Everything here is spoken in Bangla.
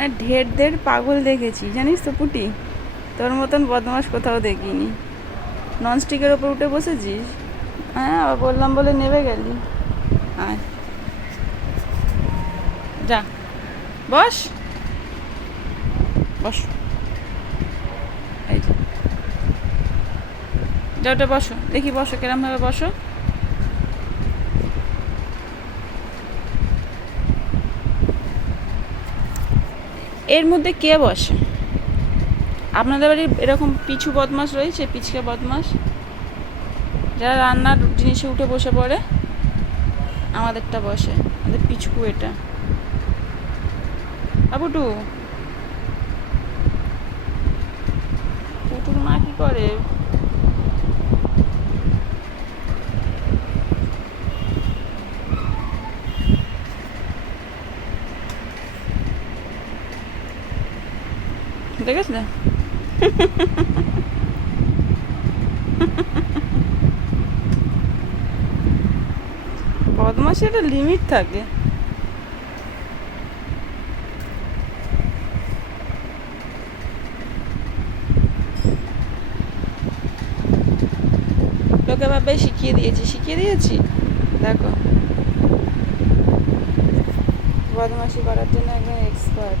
মানে ঢের ঢের পাগল দেখেছি জানিস তো পুটি, তোর মতন বদমাস কোথাও দেখিনি। ননস্টিকের ওপর উঠে বসেছিস, হ্যাঁ আবার বললাম বলে নেবে গেলি। আয় যা, বস বস, এই যে যা, ওটা বসো দেখি, বসো কেরমভাবে বসো। এর মধ্যে কে বসে? আপনাদের বাড়ির এরকম পিছু বদমাস রয়েছে, পিছকে বদমাস, যারা রান্নার জিনিসে উঠে বসে পড়ে। আমাদেরটা বসে, আমাদের পিছু এটা। আবুটু, পুটুর মা কি করে? দেখেছিলে? বদমাসের একটা লিমিট থাকে। লোকে ভাবে শিখিয়ে দিয়েছি। দেখো, বদমাশি করার জন্য একদম এক্সপার্ট।